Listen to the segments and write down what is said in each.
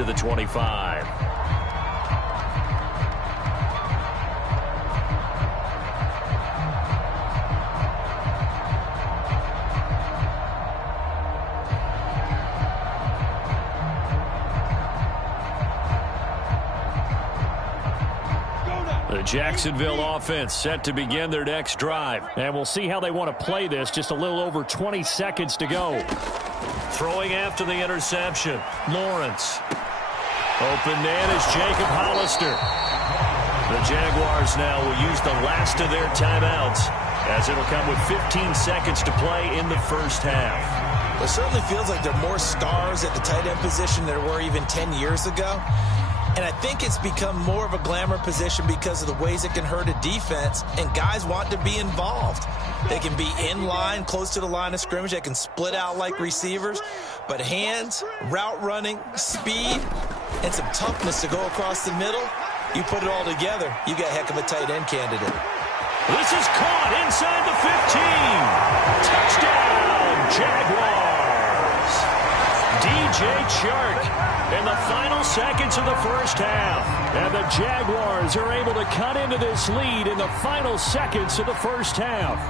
to the 25. The Jacksonville offense set to begin their next drive. And we'll see how they want to play this. Just a little over 20 seconds to go. Throwing after the interception, Lawrence. Open man is Jacob Hollister. The Jaguars now will use the last of their timeouts, as it'll come with 15 seconds to play in the first half. It certainly feels like there are more stars at the tight end position than there were even 10 years ago. And I think it's become more of a glamour position because of the ways it can hurt a defense, and guys want to be involved. They can be in line, close to the line of scrimmage. They can split out like receivers. But hands, route running, speed, and some toughness to go across the middle, you put it all together, you got a heck of a tight end candidate. This is caught inside the 15. Touchdown, Jaguars. DJ Chark in the final seconds of the first half. And the Jaguars are able to cut into this lead in the final seconds of the first half.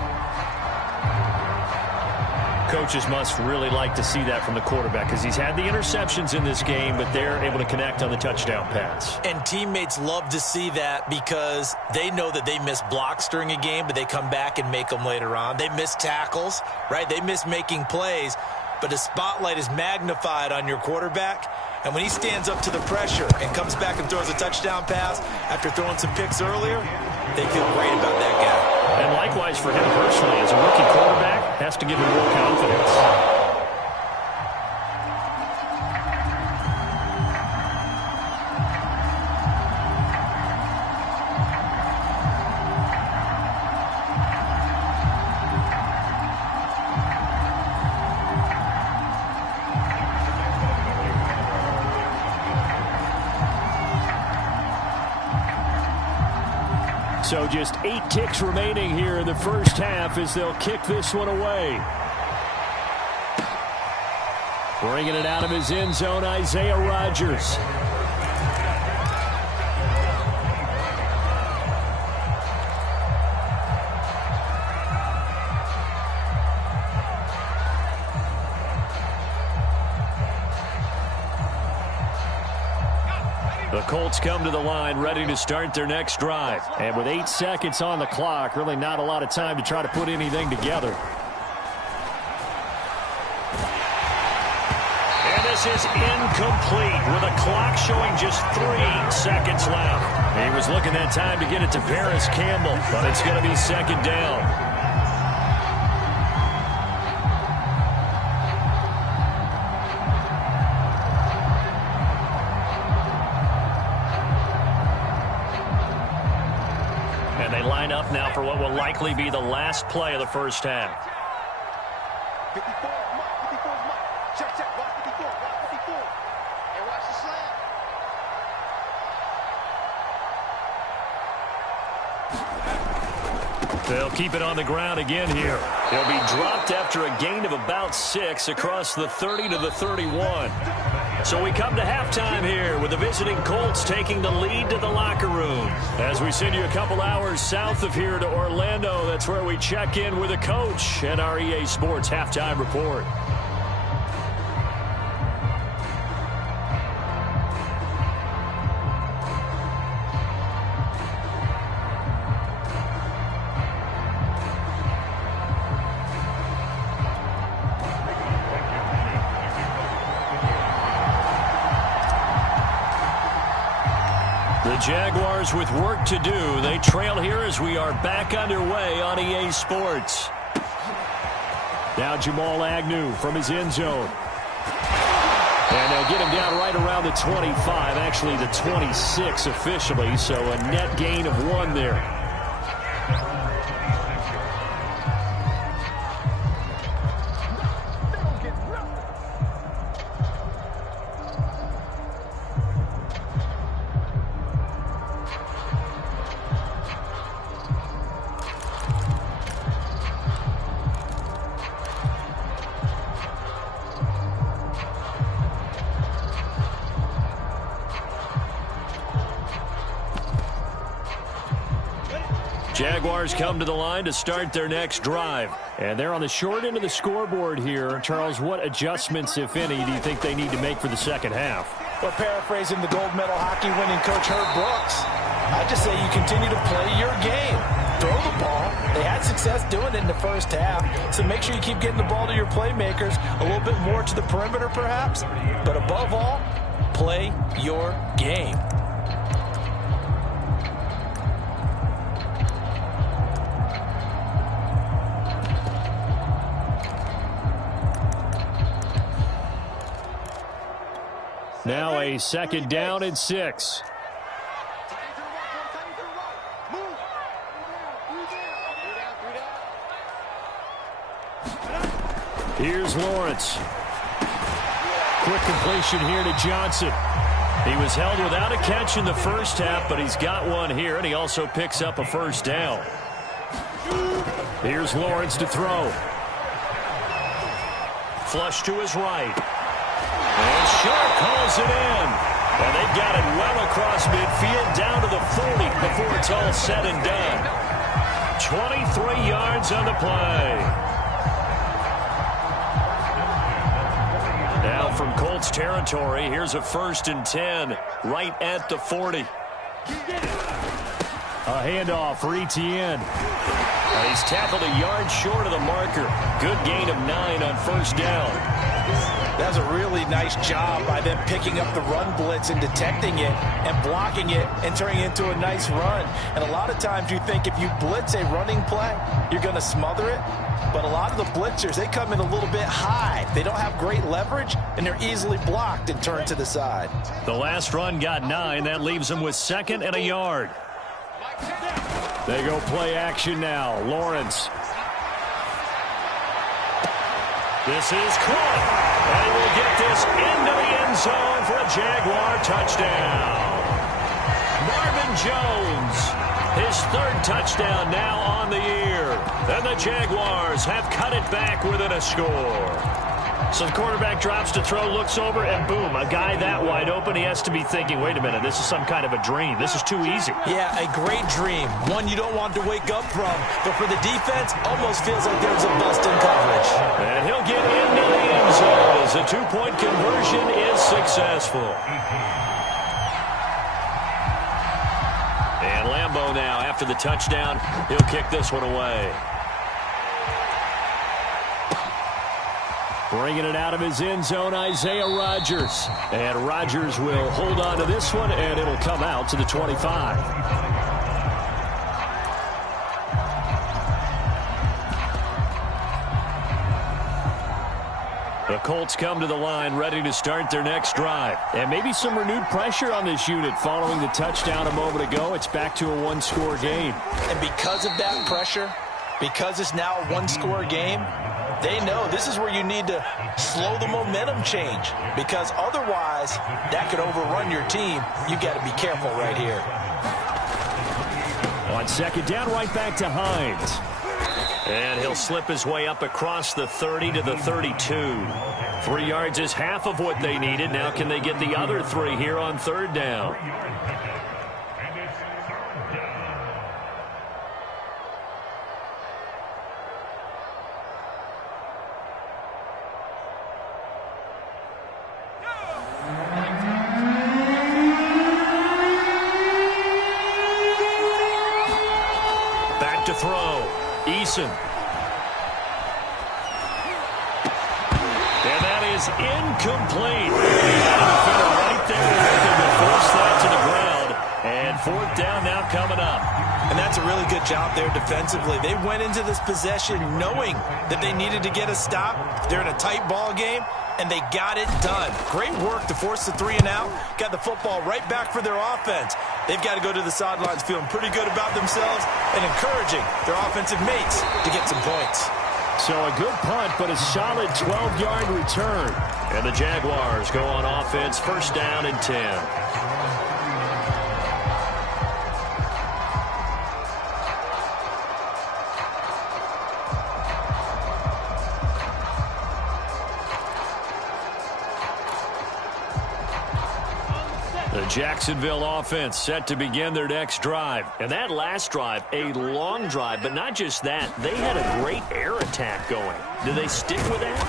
Coaches must really like to see that from the quarterback because he's had the interceptions in this game, but they're able to connect on the touchdown pass. And teammates love to see that because they know that they miss blocks during a game, but they come back and make them later on. They miss tackles, right? They miss making plays, but the spotlight is magnified on your quarterback. And when he stands up to the pressure and comes back and throws a touchdown pass after throwing some picks earlier, they feel great about that guy. And likewise for him personally, as a rookie quarterback, has to give him more confidence. So just 8 ticks remaining here in the first half as they'll kick this one away. Bringing it out of his end zone, Isaiah Rodgers. The Colts come to the line ready to start their next drive. And with 8 seconds on the clock, really not a lot of time to try to put anything together. And this is incomplete with a clock showing just 3 seconds left. He was looking that time to get it to Paris Campbell, but it's going to be second down. Line up now for what will likely be the last play of the first half. 54 mark. Check. Watch 54. And watch the slant. They'll keep it on the ground again here. He'll be dropped after a gain of about 6 across the 30 to the 31. So we come to halftime here with the visiting Colts taking the lead to the locker room. As we send you a couple hours south of here to Orlando, that's where we check in with the coach and our EA Sports Halftime Report. The Jaguars with work to do. They trail here as we are back underway on EA Sports. Now Jamal Agnew from his end zone. And they'll get him down right around the 25, actually the 26 officially, so a net gain of 1 there. Jaguars come to the line to start their next drive. And they're on the short end of the scoreboard here. Charles, what adjustments, if any, do you think they need to make for the second half? Well, paraphrasing the gold medal hockey winning coach Herb Brooks, I just say you continue to play your game. Throw the ball. They had success doing it in the first half, so make sure you keep getting the ball to your playmakers, a little bit more to the perimeter perhaps, but above all, play your game. Now a second down and 6. Here's Lawrence. Quick completion here to Johnson. He was held without a catch in the first half, but he's got one here, and he also picks up a first down. Here's Lawrence to throw. Flush to his right. And Sharp calls it in. And they got it well across midfield down to the 40 before it's all said and done. 23 yards on the play. Now from Colts territory, here's a 1st and 10 right at the 40. A handoff for Etienne. He's tackled a yard short of the marker. Good gain of 9 on first down. That was a really nice job by them picking up the run blitz and detecting it and blocking it and turning it into a nice run. And a lot of times you think if you blitz a running play, you're going to smother it. But a lot of the blitzers, they come in a little bit high. They don't have great leverage, and they're easily blocked and turned to the side. The last run got 9. That leaves them with 2nd and a yard. They go play action now. Lawrence. This is caught. And he will get this into the end zone for a Jaguar touchdown. Marvin Jones, his 3rd touchdown now on the year. And the Jaguars have cut it back within a score. So the quarterback drops to throw, looks over, and boom, a guy that wide open. He has to be thinking, wait a minute, this is some kind of a dream. This is too easy. Yeah, a great dream. One you don't want to wake up from. But for the defense, almost feels like there's a bust in coverage. And he'll get into the end zone as the 2-point conversion is successful. And Lambeau now, after the touchdown, he'll kick this one away. Bringing it out of his end zone, Isaiah Rodgers. And Rodgers will hold on to this one, and it'll come out to the 25. The Colts come to the line ready to start their next drive. And maybe some renewed pressure on this unit following the touchdown a moment ago. It's back to a 1-score game. And because of that pressure, because it's now a 1-score game, they know this is where you need to slow the momentum change, because otherwise that could overrun your team. You got to be careful right here. On second down, right back to Hines. And he'll slip his way up across the 30 to the 32. 3 yards is half of what they needed. Now can they get the other 3 here on 3rd down? Back to throw. Eason. And that is incomplete. Right there, looking to force that to the ground. And 4th down now coming up. And that's a really good job there defensively. They went into this possession knowing that they needed to get a stop. They're in a tight ball game, and they got it done. Great work to force the 3 and out. Got the football right back for their offense. They've got to go to the sidelines feeling pretty good about themselves and encouraging their offensive mates to get some points. So a good punt, but a solid 12-yard return. And the Jaguars go on offense, 1st down and 10. The Jacksonville offense set to begin their next drive. And that last drive, a long drive, but not just that. They had a great air attack going. Do they stick with that?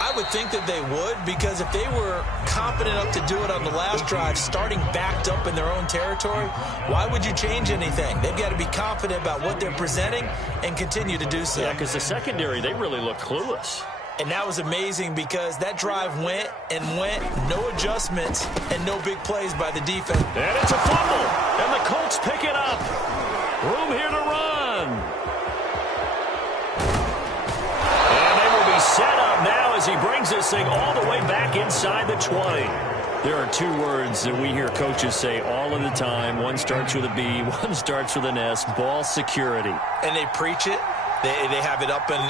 I would think that they would, because if they were confident enough to do it on the last drive, starting backed up in their own territory, why would you change anything? They've got to be confident about what they're presenting and continue to do so. Yeah, because the secondary, they really look clueless. And that was amazing because that drive went and went, no adjustments, and no big plays by the defense. And it's a fumble, and the Colts pick it up. Room here to run. And they will be set up now as he brings this thing all the way back inside the 20. There are two words that we hear coaches say all of the time. One starts with a B, one starts with an S, ball security. And they preach it. They have it up in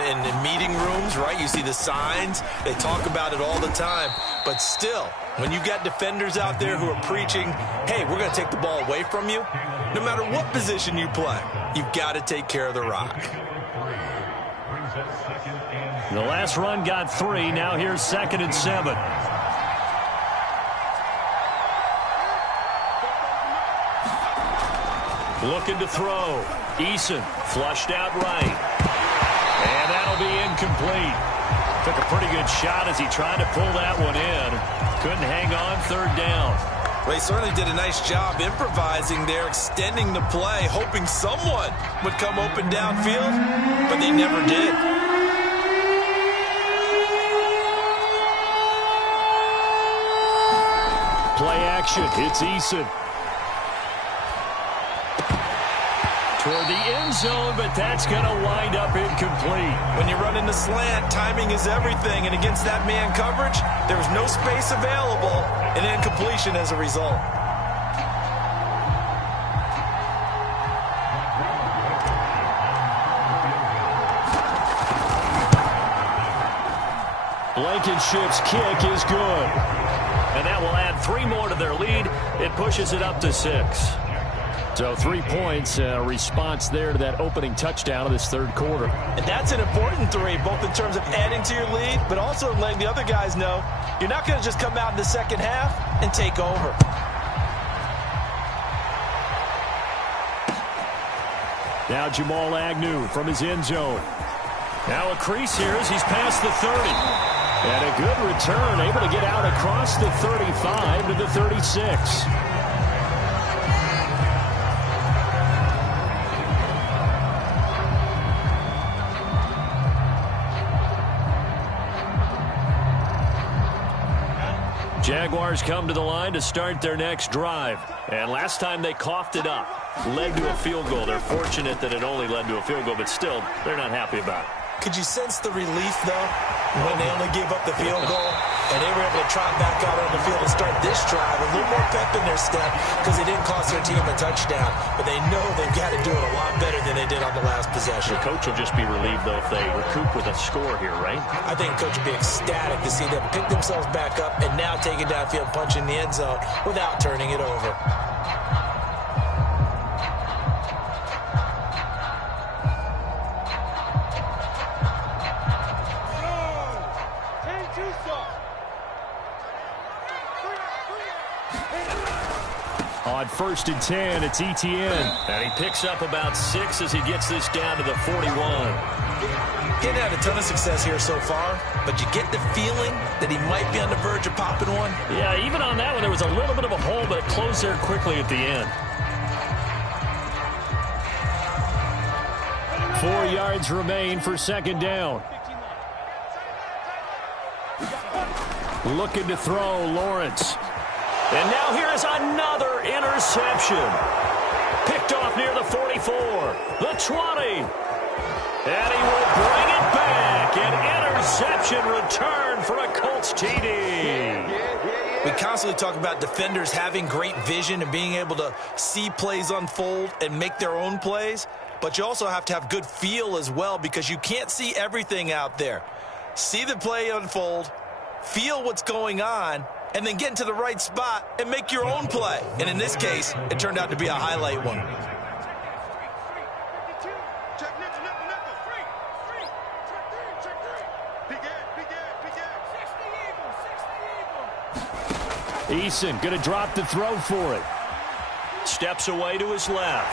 meeting rooms, right? You see the signs. They talk about it all the time. But still, when you got defenders out there who are preaching, hey, we're going to take the ball away from you, no matter what position you play, you've got to take care of the rock. The last run got 3. Now here's 2nd and 7. Looking to throw. Eason flushed out right. And that'll be incomplete. Took a pretty good shot as he tried to pull that one in. Couldn't hang on 3rd down. Well, he certainly did a nice job improvising there, extending the play, hoping someone would come open downfield, but they never did. Play action. It's Eason. Toward the end zone, but that's going to wind up incomplete. When you run in the slant, timing is everything, and against that man coverage, there was no space available, and incompletion as a result. Blankenship's kick is good. And that will add 3 more to their lead. It pushes it up to 6. So 3 points, a response there to that opening touchdown of this 3rd quarter. And that's an important 3, both in terms of adding to your lead, but also in letting the other guys know you're not going to just come out in the second half and take over. Now Jamal Agnew from his end zone. Now a crease here as he's past the 30. And a good return, able to get out across the 35 to the 36. Jaguars come to the line to start their next drive. And last time they coughed it up, led to a field goal. They're fortunate that it only led to a field goal, but still, they're not happy about it. Could you sense the relief, though, when they only gave up the field goal and they were able to trot back out on the field and start this drive, a little more pep in their step because they didn't cost their team a touchdown, but they know they've got to do it a lot better than they did on the last possession. The coach will just be relieved, though, if they recoup with a score here, right? I think the coach will be ecstatic to see them pick themselves back up and now take it downfield, punch in the end zone without turning it over. On 1st and 10, it's Etienne. And he picks up about 6 as he gets this down to the 41. Gettin had a ton of success here so far, but you get the feeling that he might be on the verge of popping one. Yeah, even on that one, there was a little bit of a hole, but it closed there quickly at the end. 4 yards remain for 2nd down. Looking to throw, Lawrence. And now here is another interception. Picked off near the 44, the 20. And he will bring it back. An interception return for a Colts TD. We constantly talk about defenders having great vision and being able to see plays unfold and make their own plays. But you also have to have good feel as well because you can't see everything out there. See the play unfold, feel what's going on, and then get into the right spot and make your own play. And in this case, it turned out to be a highlight one. Eason going to drop the throw for it. Steps away to his left.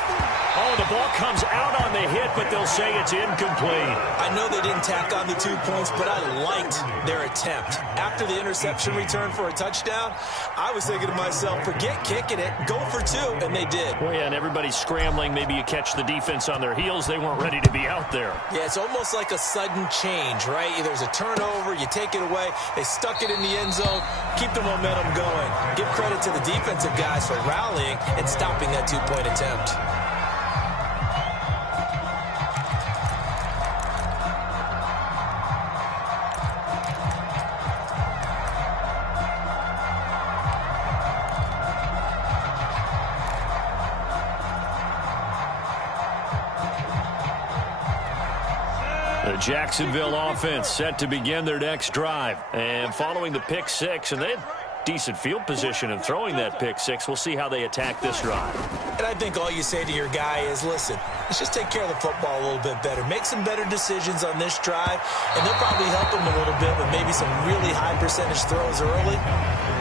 Oh, the ball comes out on the hit, but they'll say it's incomplete. I know they didn't tack on the 2 points, but I liked their attempt. After the interception return for a touchdown, I was thinking to myself, forget kicking it, go for 2, and they did. Well, yeah, and everybody's scrambling. Maybe you catch the defense on their heels. They weren't ready to be out there. Yeah, it's almost like a sudden change, right? There's a turnover, you take it away, they stuck it in the end zone, keep the momentum going. Give credit to the defensive guys for rallying and stopping that 2-point attempt. The Jacksonville offense set to begin their next drive. And following the pick six, and they had decent field position in throwing that pick six. We'll see how they attack this drive. And I think all you say to your guy is, listen, let's just take care of the football a little bit better. Make some better decisions on this drive, and they'll probably help him a little bit with maybe some really high percentage throws early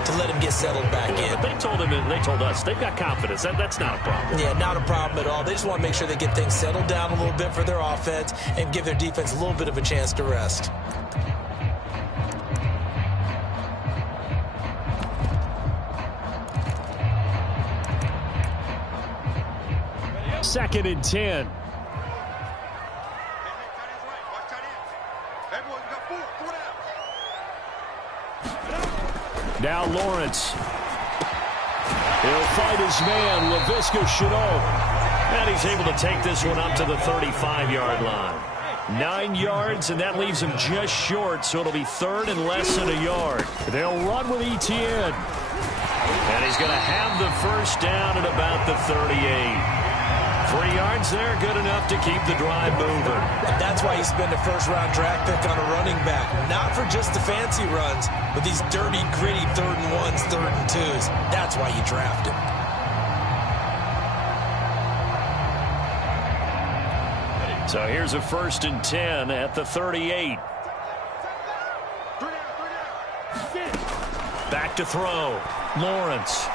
to let him get settled back in. But they told him, and they told us, they've got confidence. That's not a problem. Yeah, not a problem at all. They just want to make sure they get things settled down a little bit for their offense and give their defense a little bit of a chance to rest. Second and 10. Now Lawrence. He'll fight his man, Laviska Shenault. And he's able to take this one up to the 35-yard line. 9 yards, and that leaves him just short, so it'll be third and less than a yard. They'll run with Etienne. And he's going to have the first down at about the 38. 3 yards there, good enough to keep the drive moving. And that's why you spend a first-round draft pick on a running back. Not for just the fancy runs, but these dirty, gritty 3rd and 1s, 3rd and 2s. That's why you draft him. So here's a 1st and 10 at the 38. Back to throw. Lawrence.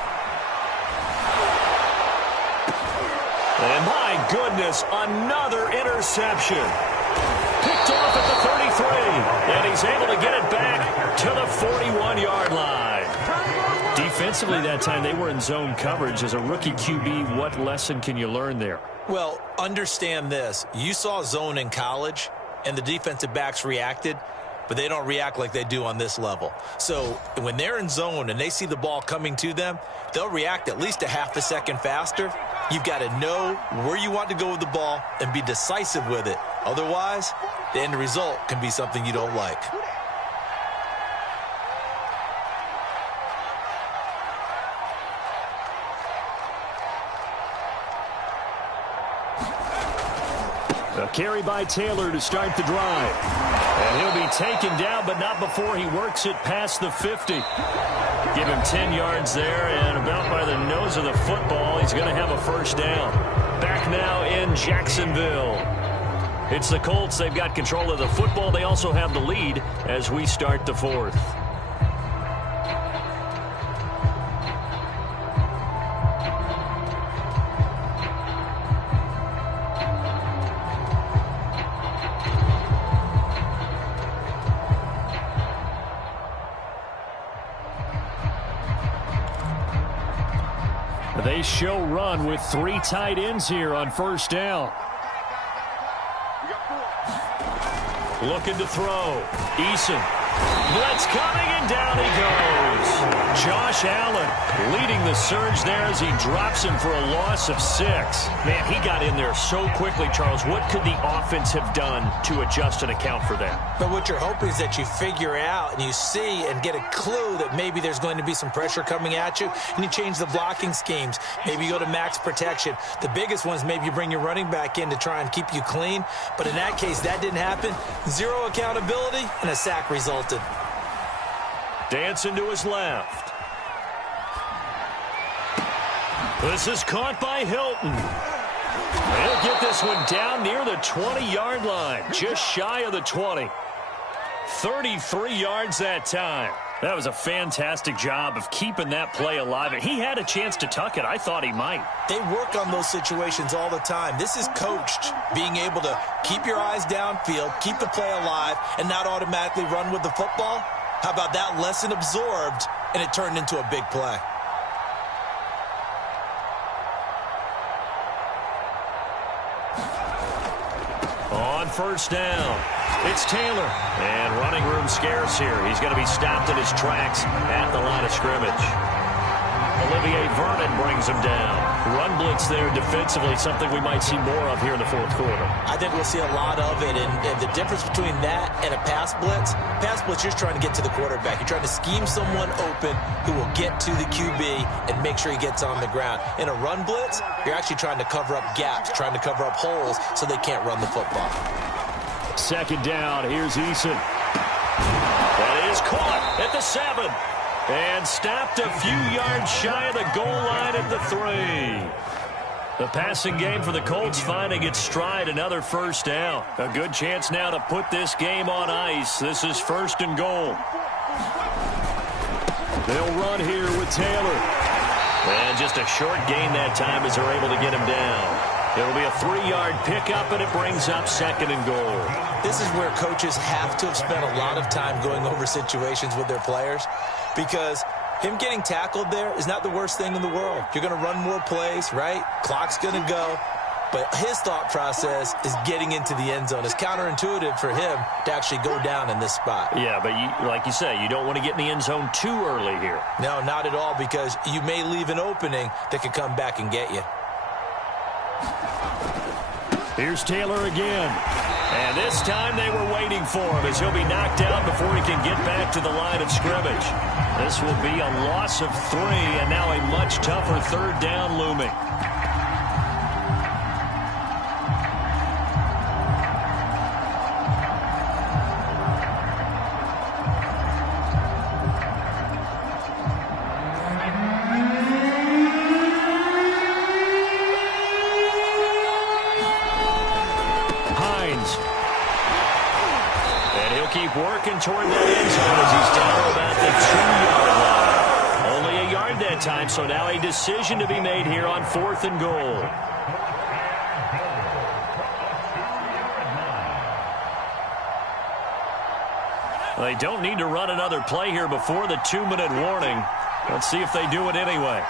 And my goodness, another interception. Picked off at the 33. And he's able to get it back to the 41-yard line. Defensively that time, they were in zone coverage. As a rookie QB, what lesson can you learn there? Well, understand this. You saw zone in college, and the defensive backs reacted, but they don't react like they do on this level. So when they're in zone and they see the ball coming to them, they'll react at least a half a second faster. You've got to know where you want to go with the ball and be decisive with it. Otherwise, the end result can be something you don't like. A carry by Taylor to start the drive. And he'll be taken down, but not before he works it past the 50. Give him 10 yards there, and about by the nose of the football, he's going to have a first down. Back now in Jacksonville. It's the Colts. They've got control of the football. They also have the lead as we start the 4th. They show run with 3 tight ends here on first down. Looking to throw. Eason. Blitz coming, and down he goes. Josh Allen leading the surge there as he drops him for a loss of 6. Man, he got in there so quickly, Charles. What could the offense have done to adjust and account for that? But what you're hoping is that you figure out and you see and get a clue that maybe there's going to be some pressure coming at you, and you change the blocking schemes. Maybe you go to max protection. The biggest one is maybe you bring your running back in to try and keep you clean. But in that case, that didn't happen. 0 accountability, and a sack resulted. Dancing to his left. This is caught by Hilton. He'll get this one down near the 20-yard line, just shy of the 20. 33 yards that time. That was a fantastic job of keeping that play alive. And he had a chance to tuck it. I thought he might. They work on those situations all the time. This is coached, being able to keep your eyes downfield, keep the play alive, and not automatically run with the football. How about that lesson absorbed, and it turned into a big play? On first down, it's Taylor. And running room scarce here. He's going to be stopped in his tracks at the line of scrimmage. Olivier Vernon brings him down. Run blitz there defensively, something we might see more of here in the fourth quarter. I think we'll see a lot of it, and the difference between that and a pass blitz, you're just trying to get to the quarterback. You're trying to scheme someone open who will get to the QB and make sure he gets on the ground. In a run blitz, you're actually trying to cover up gaps, trying to cover up holes so they can't run the football. Second down, here's Eason. That is caught at the 7. And stopped a few yards shy of the goal line at the 3. The passing game for the Colts finding its stride, another first down. A good chance now to put this game on ice. This is first and goal. They'll run here with Taylor. And just a short gain that time as they're able to get him down. It'll be a 3-yard pickup, and it brings up second and goal. This is where coaches have to have spent a lot of time going over situations with their players, because him getting tackled there is not the worst thing in the world. You're going to run more plays, right? Clock's going to go. But his thought process is getting into the end zone. It's counterintuitive for him to actually go down in this spot. Yeah, but like you say, you don't want to get in the end zone too early here. No, not at all, because you may leave an opening that could come back and get you. Here's Taylor again. And this time they were waiting for him as he'll be knocked out before he can get back to the line of scrimmage. This will be a loss of 3, and now a much tougher third down looming. Keep working toward that end zone as he's down about the 2-yard line. Only a yard that time, so now a decision to be made here on 4th and goal. They don't need to run another play here before the 2-minute warning. Let's see if they do it anyway.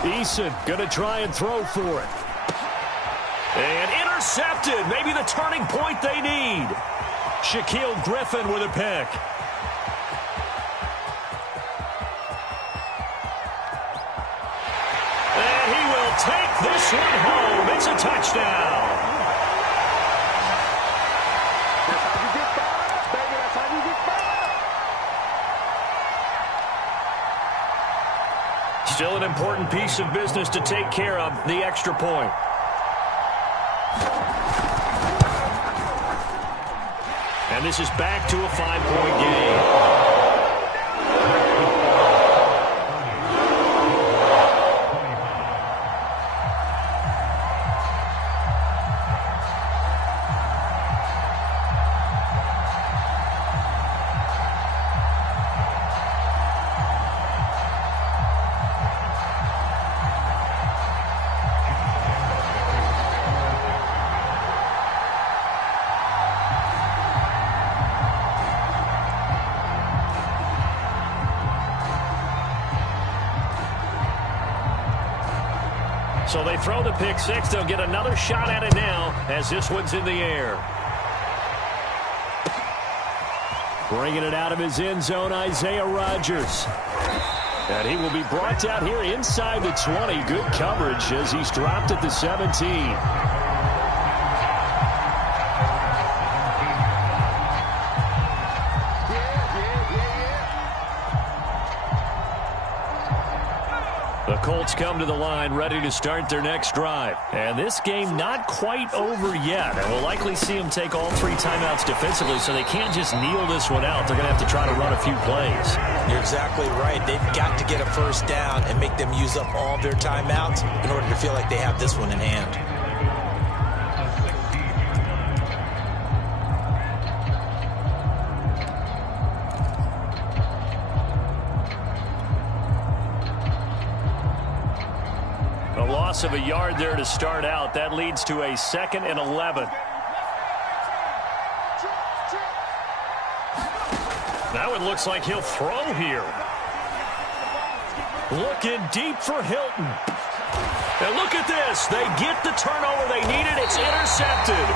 Eason going to try and throw for it. And intercepted. Maybe the turning point they need. Shaquille Griffin with a pick. And he will take this one home. It's a touchdown. That's how you get fired, baby. That's how you get fired. Still an important piece of business to take care of, the extra point. And this is back to a 5-point game. So they throw the pick six. They'll get another shot at it now as this one's in the air. Bringing it out of his end zone, Isaiah Rodgers. And he will be brought down here inside the 20. Good coverage as he's dropped at the 17. The Colts come to the line ready to start their next drive. And this game not quite over yet. And we'll likely see them take all 3 timeouts defensively, so they can't just kneel this one out. They're going to have to try to run a few plays. You're exactly right. They've got to get a first down and make them use up all their timeouts in order to feel like they have this one in hand. loss of a yard there to start out. That leads to a 2nd and 11. Now it looks like he'll throw here. Looking deep for Hilton. And look at this. They get the turnover they needed. It's intercepted.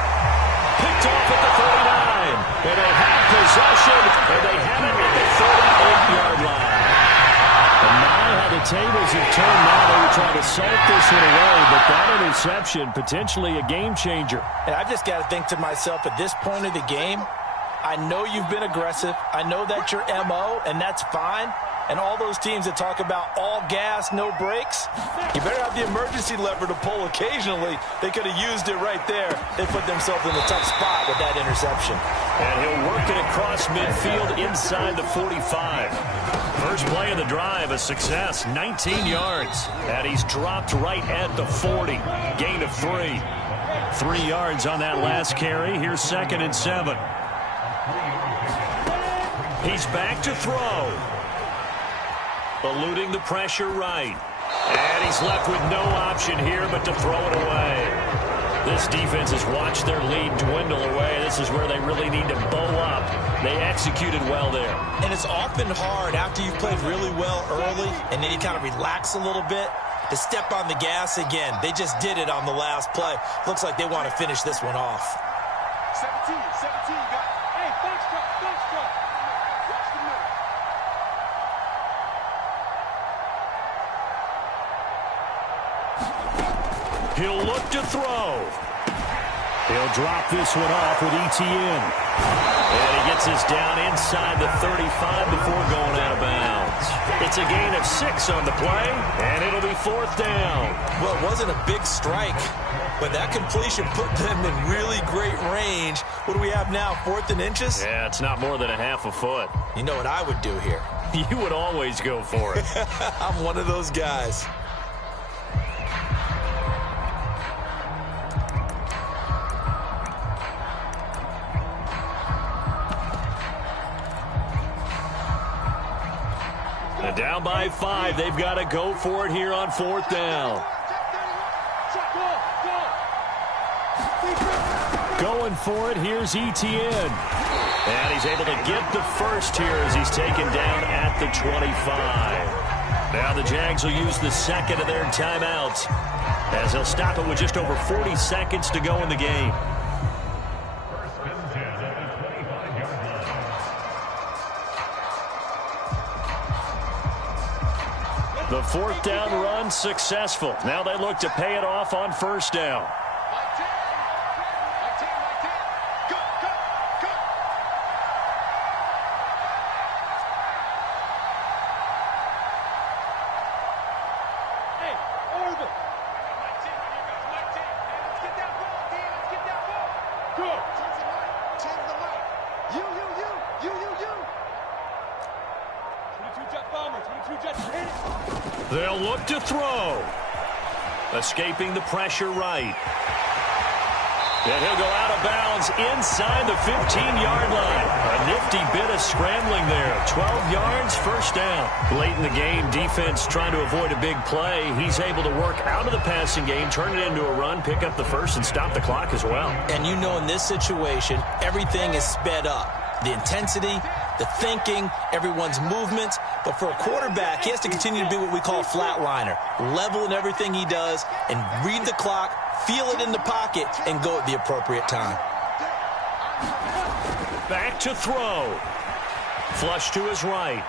Picked off at the 39. And they have possession. And they have it at the 38-yard line. And now how the tables have turned now. They were trying to salt this one away. But that interception, potentially a game changer. And I've just got to think to myself, at this point of the game, I know you've been aggressive. I know that's your MO, and that's fine. And all those teams that talk about all gas, no brakes, you better have the emergency lever to pull occasionally. They could have used it right there. They put themselves in a tough spot with that interception. And he'll work it across midfield inside the 45. First play of the drive, a success, 19 yards. And he's dropped right at the 40. Gain of 3. 3 yards on that last carry. Here's 2nd and 7. He's back to throw. Eluding the pressure right. And he's left with no option here but to throw it away. This defense has watched their lead dwindle away. This is where they really need to bow up. They executed well there. And it's often hard after you've played really well early and then you kind of relax a little bit to step on the gas again. They just did it on the last play. Looks like they want to finish this one off. 17, got it. Hey, box truck. Watch the middle. He'll look to throw. He'll drop this one off with Etienne. And he gets this down inside the 35 before going out of bounds. It's a gain of 6 on the play, and it'll be 4th down. Well, it wasn't a big strike, but that completion put them in really great range. What do we have now, 4th and inches? Yeah, it's not more than a half a foot. You know what I would do here? You would always go for it. I'm one of those guys. And down by 5, they've got to go for it here on 4th down. Going for it, here's Etienne. And he's able to get the first here as he's taken down at the 25. Now the Jags will use the 2nd of their timeouts as they'll stop it with just over 40 seconds to go in the game. The 4th down run successful. Now they look to pay it off on 1st down. They'll look to throw. Escaping the pressure right. And he'll go out of bounds inside the 15-yard line. A nifty bit of scrambling there. 12 yards, 1st down. Late in the game, defense trying to avoid a big play. He's able to work out of the passing game, turn it into a run, pick up the first, and stop the clock as well. And you know in this situation, everything is sped up. The intensity, the thinking, everyone's movements. But for a quarterback, he has to continue to be what we call a flatliner. Level in everything he does and read the clock, feel it in the pocket, and go at the appropriate time. Back to throw. Flush to his right.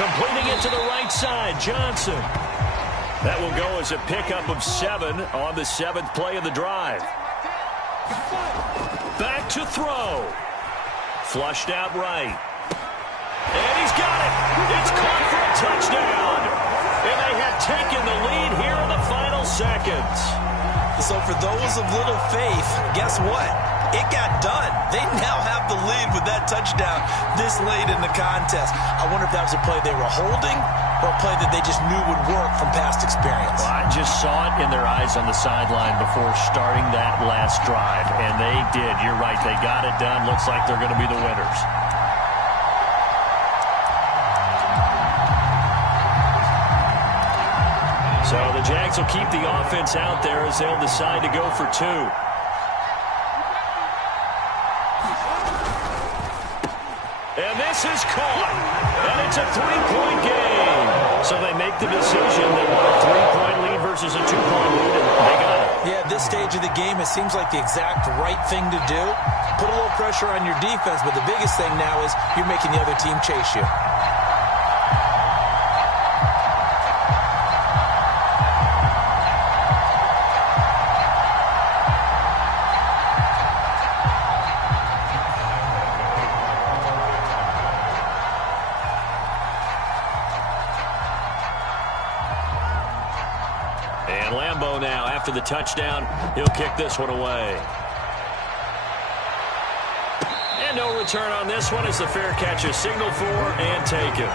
Completing it to the right side, Johnson. That will go as a pickup of 7 on the 7th play of the drive. Back to throw. Flushed out right. And he's got it. It's caught for a touchdown. And they have taken the lead here in the final seconds. So for those of little faith, guess what? It got done. They now have the lead with that touchdown this late in the contest. I wonder if that was a play they were holding or a play that they just knew would work from past experience. Well, I just saw it in their eyes on the sideline before starting that last drive, and they did. You're right. They got it done. Looks like they're going to be the winners. So the Jags will keep the offense out there as they'll decide to go for 2. And this is caught. And it's a 3-point game. So they make the decision. They want a 3-point lead versus a 2-point lead, and they got it. Yeah, at this stage of the game, it seems like the exact right thing to do. Put a little pressure on your defense, but the biggest thing now is you're making the other team chase you. And Lambeau now, after the touchdown, he'll kick this one away. And no return on this one as the fair catch is signaled for and taken.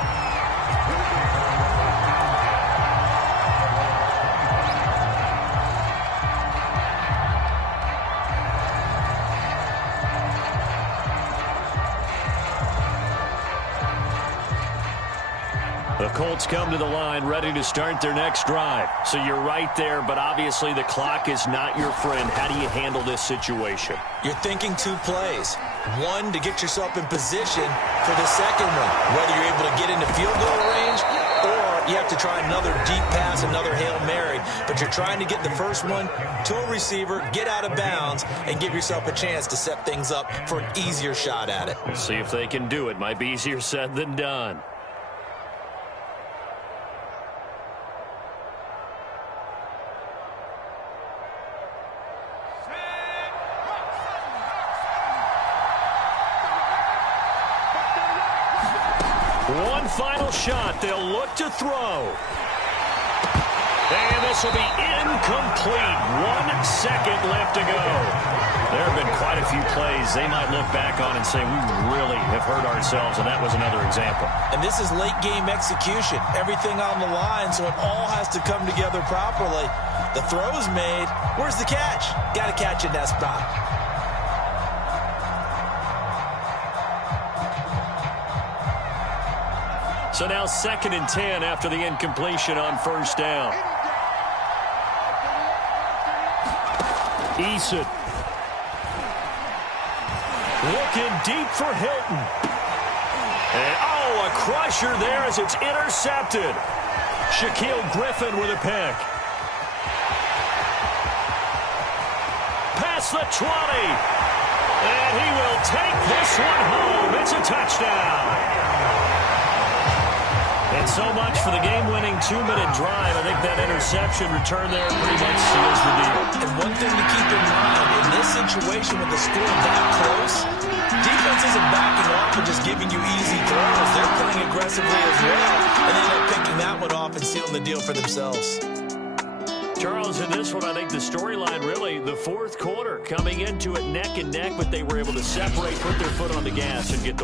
The Colts come to the line ready to start their next drive. So you're right there, but obviously the clock is not your friend. How do you handle this situation? You're thinking 2 plays. One, to get yourself in position for the second one, whether you're able to get into field goal range or you have to try another deep pass, another Hail Mary. But you're trying to get the first one to a receiver, get out of bounds, and give yourself a chance to set things up for an easier shot at it. We'll see if they can do it. Might be easier said than done. One final shot. They'll look to throw. And this will be incomplete. 1 second left to go. There have been quite a few plays they might look back on and say, we really have hurt ourselves, and that was another example. And this is late game execution. Everything on the line, so it all has to come together properly. The throw is made. Where's the catch? Got to catch in that spot. So now 2nd and 10 after the incompletion on first down. Eason. Looking deep for Hilton. And, oh, a crusher there as it's intercepted. Shaquille Griffin with a pick. Past the 20. And he will take this one home. It's a touchdown. And so much for the game-winning 2-minute drive. I think that interception return there pretty much seals the deal. And one thing to keep in mind, in this situation with the score that close, defense isn't backing off and just giving you easy throws. They're playing aggressively as well, and they end up picking that one off and sealing the deal for themselves. Charles, in this one, I think the storyline really, the 4th quarter, coming into it neck and neck, but they were able to separate, put their foot on the gas, and get the